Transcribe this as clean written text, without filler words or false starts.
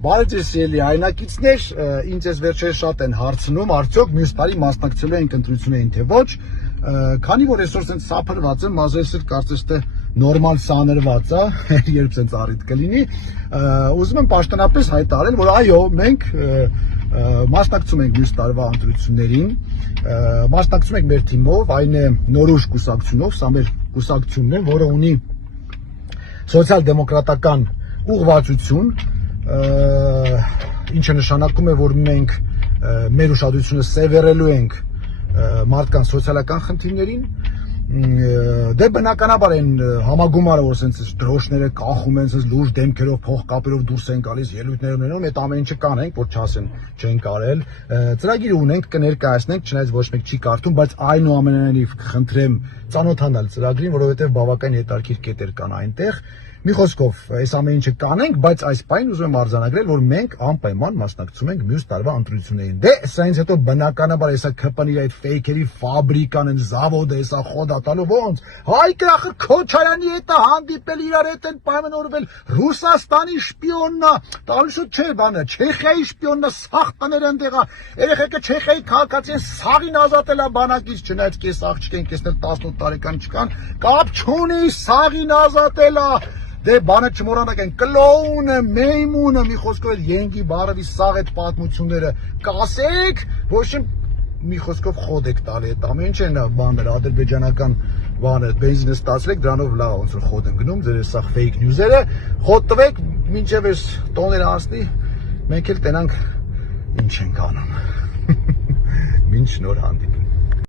Բարև ձեզ սիրելի հայրենակիցներ, ինձ այս վերջերս շատ են հարցնում, արդյոք մյուս տարի մասնակցելու ենք ընտրություններին, թե ոչ, քանի որ այսօր սենց սափրված եմ, մազերսը կարծես թե նորմալ սանրված է, երբ սենց առիթ կլինի, ուզում եմ պաշտոնապես հայտարարել, որ այո, մենք մասնակցում ենք մյուս տարվա ընտրություններին, մասնակցում ենք մեր թիմով, այն է Նորույշ կուսակցությունով, սա մեր կուսակցությունն է, որը ունի սոցիալ-դեմոկրատական ուղղվածություն, ինչը նշանակում է, որ մենք մեր ուշադրությունը սևեռելու ենք մարդկանց սոցիալական խնդիրներին, դե բնականաբար են համագումարը, որ սենց դրոշները կախում են, սենց լուրջ դեմքերով, փողկապերով դուրս են գալիս, ելույթներ ունենում, այդ ամեն ինչը կանենք, որ չասեն չենք արել, ծրագիր ունենք, կներկայացնենք, չնայած ոչ մեկ չի կարդում, բայց այնուամենայնիվ կխնդրեմ ծանոթանալ ծրագրին, որովհետև բավական հետաքրքիր կետեր կան այնտեղ։ Մի խոսքով, այս ամեն ինչը կանենք, բայց այս պայն ուզում եմ արձանագրել, որ մենք անպայման մասնակցում ենք մյուս տարվա ընտրություններին։ Դե սրանից հետո բնականաբար հեսա ԿՊՆ-ի այդ ֆեյքերի ֆաբրիկան են, զավոդը, հեսա խոդատալու ոնց։ Հայկը ախր Քոչարյանի հետ է հանդիպել, իրար հետ են պայմանավորվել, Ռուսաստանի շպիոնն է, տալուշուտ չէ բանը, Չեխիայի շպիոնն է, սաղ տներ ընդեղ է, երեխեքը Չեխիայի քաղաքացի են, սաղին ազատել է բանակից, չնայած կես աղջիկ են, կեսներ 18 տարեկան չկան, կապ չունի, սաղին ազատել է։ Դե բանը չմոռանաք են կլոունը, մեյմունը, մի խոսքով էլ ենգի բարևի սաղ այդ պատմությունները կասեք, ոչ մի խոսքով խոդ եք տալի այդ ամեն ինչ են բաներ, ադրբեջանական բանը, բենզինը ստացրեք, դրանով լավ ոնց որ խոդ են գնում, ձեր սաղ ֆեյք նյուզերը, խոդ տվեք, մինչև այս տոները անցնի, մենք էլ տենանք ինչ ենք անում։ Մինչ նոր հանդիպում։